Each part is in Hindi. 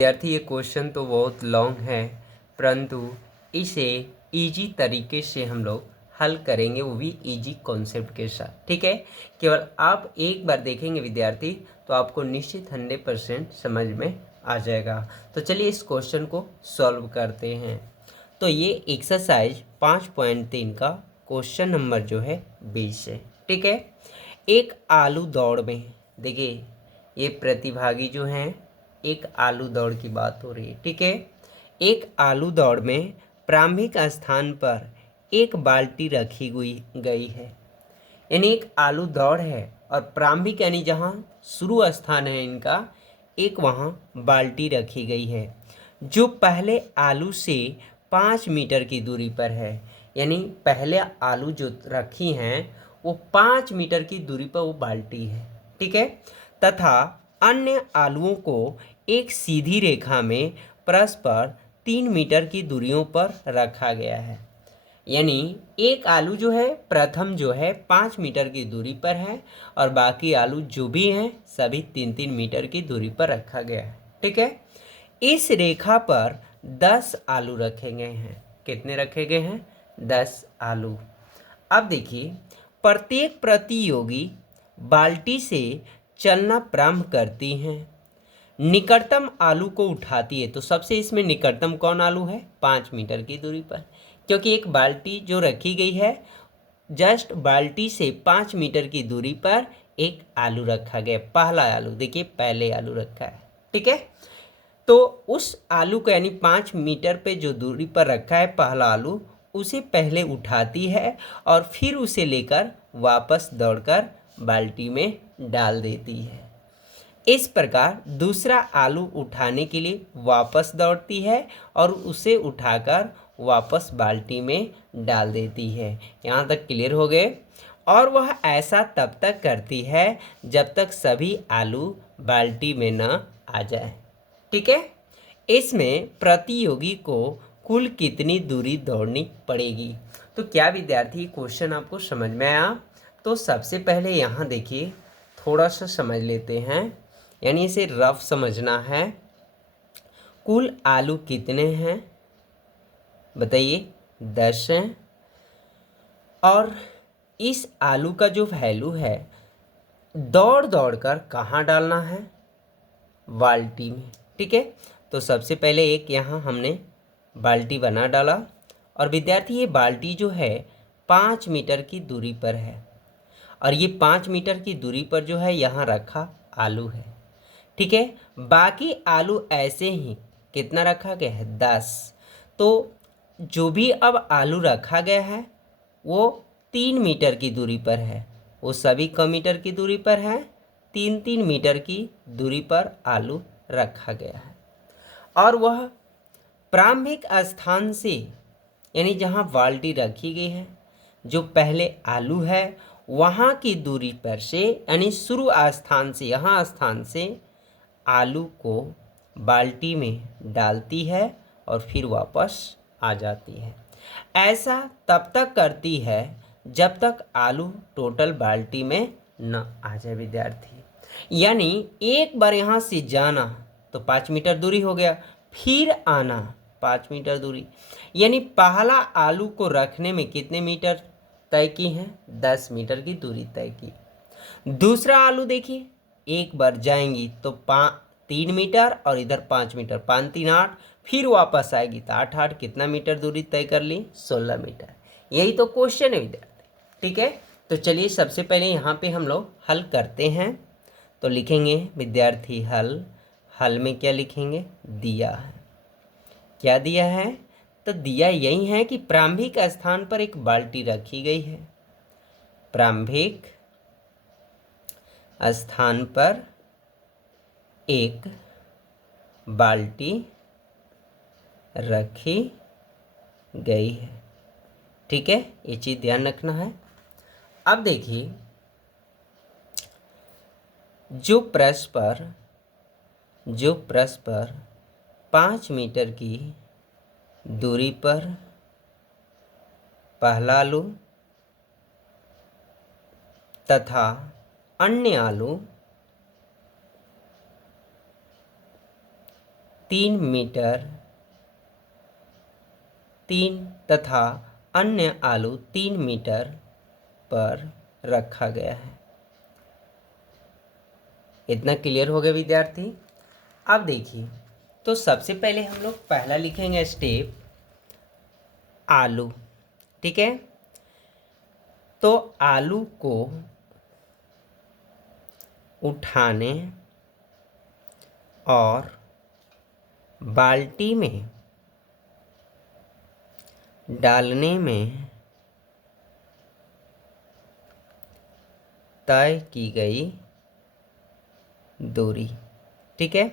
विद्यार्थी ये क्वेश्चन तो बहुत लॉन्ग है, परंतु इसे इजी तरीके से हम लोग हल करेंगे, वो भी इजी कॉन्सेप्ट के साथ। ठीक है, केवल आप एक बार देखेंगे विद्यार्थी तो आपको निश्चित 100% समझ में आ जाएगा। तो चलिए इस क्वेश्चन को सॉल्व करते हैं। तो ये एक्सरसाइज 5.3 का क्वेश्चन नंबर जो है 20 है। ठीक है, एक आलू दौड़ में, देखिए ये प्रतिभागी जो हैं, एक आलू दौड़ की बात हो रही है। ठीक है, एक आलू दौड़ में प्रारंभिक स्थान पर एक बाल्टी रखी गई है। यानी एक आलू दौड़ है और प्रारंभिक यानी जहाँ शुरू स्थान है इनका, एक वहाँ बाल्टी रखी गई है जो पहले आलू से 5 मीटर की दूरी पर है। यानी पहले आलू जो रखी हैं वो 5 मीटर की दूरी पर वो बाल्टी है। ठीक है, तथा अन्य आलुओं को एक सीधी रेखा में परस्पर 3 मीटर की दूरियों पर रखा गया है। यानी एक आलू जो है प्रथम जो है 5 मीटर की दूरी पर है और बाकी आलू जो भी हैं सभी 3-3 मीटर की दूरी पर रखा गया है। ठीक है, इस रेखा पर 10 आलू रखे गए हैं। कितने रखे गए हैं? 10 आलू। अब देखिए, प्रत्येक प्रतियोगी बाल्टी से चलना प्रारंभ करती हैं, निकटतम आलू को उठाती है। तो सबसे इसमें निकटतम कौन आलू है? 5 मीटर की दूरी पर, क्योंकि एक बाल्टी जो रखी गई है जस्ट बाल्टी से 5 मीटर की दूरी पर एक आलू रखा गया, पहला आलू। देखिए पहले आलू रखा है। ठीक है, तो उस आलू को यानी 5 मीटर पे जो दूरी पर रखा है पहला आलू, उसे पहले उठाती है और फिर उसे लेकर वापस दौड़कर बाल्टी में डाल देती है। इस प्रकार दूसरा आलू उठाने के लिए वापस दौड़ती है और उसे उठाकर वापस बाल्टी में डाल देती है। यहाँ तक क्लियर हो गए? और वह ऐसा तब तक करती है जब तक सभी आलू बाल्टी में न आ जाए। ठीक है, इसमें प्रतियोगी को कुल कितनी दूरी दौड़नी पड़ेगी? तो क्या विद्यार्थी क्वेश्चन आपको समझ में आया? तो सबसे पहले यहाँ देखिए, थोड़ा सा समझ लेते हैं, यानी इसे रफ समझना है। कुल आलू कितने हैं बताइए? 10 हैं। और इस आलू का जो वैल्यू है दौड़ दौड़ कर कहाँ डालना है? बाल्टी में। ठीक है, तो सबसे पहले एक यहाँ हमने बाल्टी बना डाला और विद्यार्थी ये बाल्टी जो है 5 मीटर की दूरी पर है और ये 5 मीटर की दूरी पर जो है यहाँ रखा आलू है। ठीक है, बाकी आलू ऐसे ही कितना रखा गया है? 10। तो जो भी अब आलू रखा गया है वो 3 मीटर की दूरी पर है, वो सभी क मीटर की दूरी पर है, 3-3 मीटर की दूरी पर आलू रखा गया है। और वह प्रारंभिक स्थान से यानी जहाँ बाल्टी रखी गई है, जो पहले आलू है वहाँ की दूरी पर से यानी शुरू स्थान से, यहाँ स्थान से आलू को बाल्टी में डालती है और फिर वापस आ जाती है। ऐसा तब तक करती है जब तक आलू टोटल बाल्टी में न आ जाए विद्यार्थी। यानी एक बार यहाँ से जाना तो 5 मीटर दूरी हो गया, फिर आना 5 मीटर दूरी, यानी पहला आलू को रखने में कितने मीटर तय की हैं? 10 मीटर की दूरी तय की। दूसरा आलू देखिए, एक बार जाएंगी तो 3 मीटर और इधर 5 मीटर, 5-3-8, फिर वापस आएगी तो 8-8 कितना मीटर दूरी तय कर ली? 16 मीटर। यही तो क्वेश्चन है विद्यार्थी। ठीक है, तो चलिए सबसे पहले यहाँ पे हम लोग हल करते हैं। तो लिखेंगे विद्यार्थी हल में क्या लिखेंगे? दिया है। क्या दिया है? तो दिया यही है कि प्रारंभिक स्थान पर एक बाल्टी रखी गई है, प्रारंभिक स्थान पर एक बाल्टी रखी गई है। ठीक है, ये चीज़ ध्यान रखना है। अब देखिए, जो प्रश्न पर 5 मीटर की दूरी पर पहला आलू तथा अन्य आलू 3 मीटर 3 तथा अन्य आलू 3 मीटर पर रखा गया है। इतना क्लियर हो गया विद्यार्थी। अब देखिए, तो सबसे पहले हम लोग पहला लिखेंगे स्टेप आलू, ठीक है। तो आलू को उठाने और बाल्टी में डालने में तय की गई दूरी, ठीक है।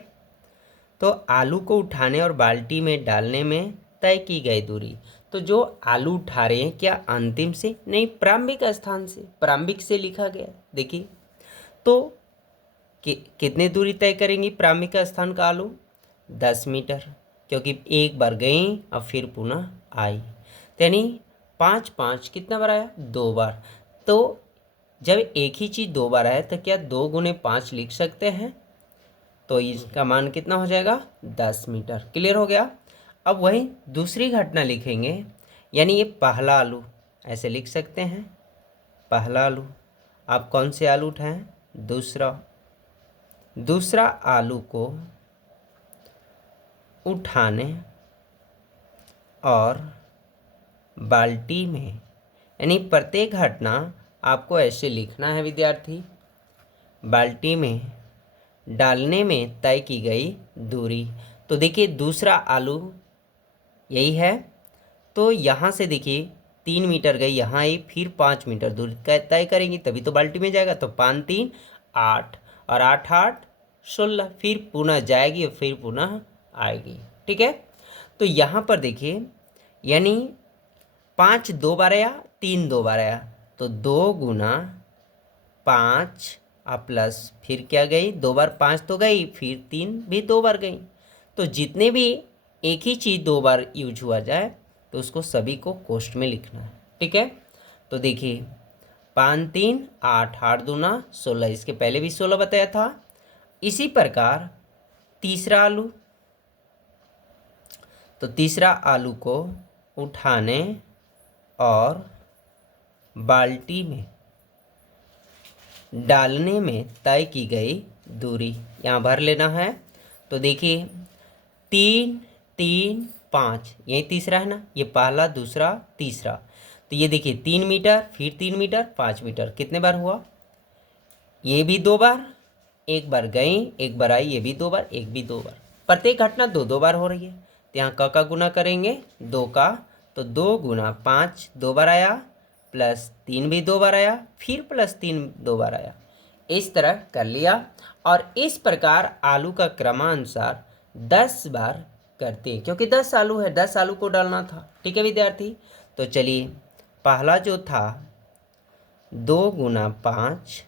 तो आलू को उठाने और बाल्टी में डालने में तय की गई दूरी, तो जो आलू उठा रहे हैं क्या अंतिम से नहीं, प्रारंभिक स्थान से, प्रारंभिक से लिखा गया। देखिए तो कितने दूरी तय करेंगी प्रारंभिक स्थान का आलू, 10 मीटर, क्योंकि एक बार गई और फिर पुनः आई, यानी 5 5 कितना बार आया, 2 बार। तो जब एक ही चीज़ 2 बार आए तो क्या 2 गुने 5 लिख सकते हैं, तो इसका मान कितना हो जाएगा, 10 मीटर। क्लियर हो गया। अब वही दूसरी घटना लिखेंगे, यानी ये पहला आलू ऐसे लिख सकते हैं, पहला आलू। आप कौन से आलू उठाएं, दूसरा आलू को उठाने और बाल्टी में, यानी प्रत्येक घटना आपको ऐसे लिखना है विद्यार्थी, बाल्टी में डालने में तय की गई दूरी। तो देखिए दूसरा आलू यही है, तो यहाँ से देखिए 3 मीटर गई, यहाँ आई, फिर 5 मीटर दूरी तय करेंगी तभी तो बाल्टी में जाएगा। तो 5 3 8 और 8 8 16, फिर पुनः जाएगी और फिर पुनः आएगी, ठीक है। तो यहाँ पर देखिए, यानी 5 2 बार आया, 3 2 बार आया, तो 2 गुना 5 प्लस फिर क्या गई, 2 बार 5 तो गई, फिर 3 भी 2 बार गई। तो जितने भी एक ही चीज़ 2 बार यूज हुआ जाए तो उसको सभी को कोष्ठ में लिखना है, ठीक है। तो देखिए 5 3 8 8 दूना 16, इसके पहले भी 16 बताया था। इसी प्रकार तीसरा आलू, तो तीसरा आलू को उठाने और बाल्टी में डालने में तय की गई दूरी, यहाँ भर लेना है। तो देखिए 3 3 5, यही तीसरा है ना, ये पहला दूसरा तीसरा। तो ये देखिए 3 मीटर, फिर 3 मीटर, 5 मीटर, कितने बार हुआ, ये भी 2 बार, एक बार गई एक बार आई, ये भी 2 बार, एक भी 2 बार, प्रत्येक घटना 2 2 बार हो रही है। तो यहाँ का गुना करेंगे 2 का, तो 2 गुना 5 2 बार आया, प्लस 3 भी 2 बार आया, फिर प्लस 3 2 बार आया, इस तरह कर लिया। और इस प्रकार आलू का क्रमानुसार 10 बार करते हैं, क्योंकि 10 आलू है, 10 आलू को डालना था, ठीक है विद्यार्थी। तो चलिए पहला जो था 2 गुना 5,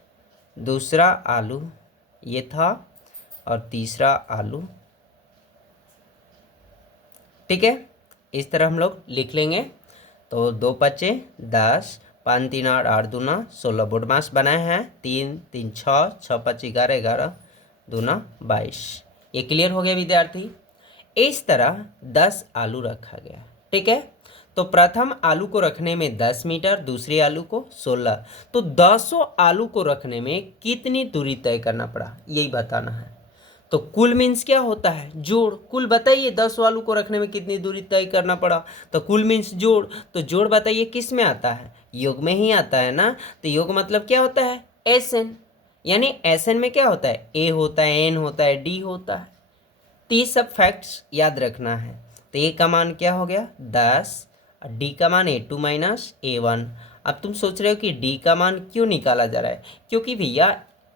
दूसरा आलू ये था, और तीसरा आलू, ठीक है। इस तरह हम लोग लिख लेंगे। तो 2 5 10, 5 3 8 8 दूना 16, बोडमास बनाए हैं, 3 3 6 6 5 11 11 दूना 22। ये क्लियर हो गया विद्यार्थी। इस तरह 10 आलू रखा गया, ठीक है। तो प्रथम आलू को रखने में 10 मीटर, दूसरे आलू को 16, तो 10 आलू को रखने में कितनी दूरी तय करना पड़ा, यही बताना है। तो कुल मीन्स क्या होता है, जोड़। कुल बताइए 10 आलू को रखने में कितनी दूरी तय करना पड़ा, तो कुल मीन्स जोड़। तो जोड़ बताइए किस में आता है, योग में ही आता है ना। तो योग मतलब क्या होता है, SN, यानी SN में क्या होता है, A होता है, N होता है, D होता है। तो ये सब फैक्ट्स याद रखना है। तो A का मान क्या हो गया 10, और D का मान A2 माइनस A1। अब तुम सोच रहे हो कि D का मान क्यों निकाला जा रहा है, क्योंकि भैया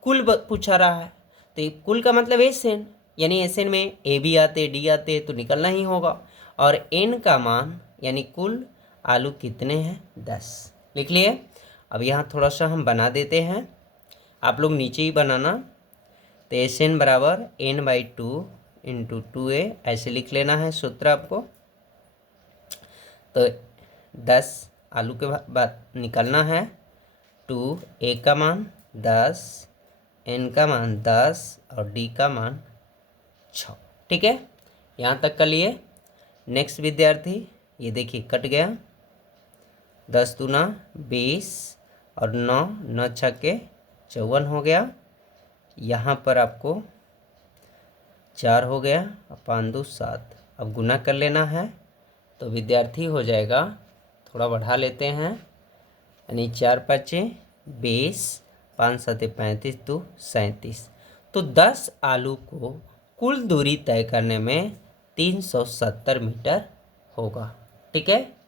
कुल पूछा रहा है। तो कुल का मतलब SN, यानी SN में A भी आते D आते तो निकलना ही होगा। और N का मान यानी कुल आलू कितने हैं, 10। लिख लिए। अब यहाँ थोड़ा सा हम बना देते हैं, आप लोग नीचे ही बनाना। तो SN बराबर N/2 इंटू 2A, ऐसे लिख लेना है सूत्र आपको। तो 10 आलू के बाद निकलना है, 2A का मान 10, N का मान 10 और D का मान 6, ठीक है। यहाँ तक का लिए। नेक्स्ट विद्यार्थी, ये देखिए कट गया, 10 दूना 20 और 9 9 छक्के 54 हो गया। यहाँ पर आपको 4 हो गया और 5 2 7। अब गुना कर लेना है तो विद्यार्थी हो जाएगा, थोड़ा बढ़ा लेते हैं, यानी 4 5 20, 5 7 35 2 37। तो 10 आलू को कुल दूरी तय करने में 370 मीटर होगा। ठीक है।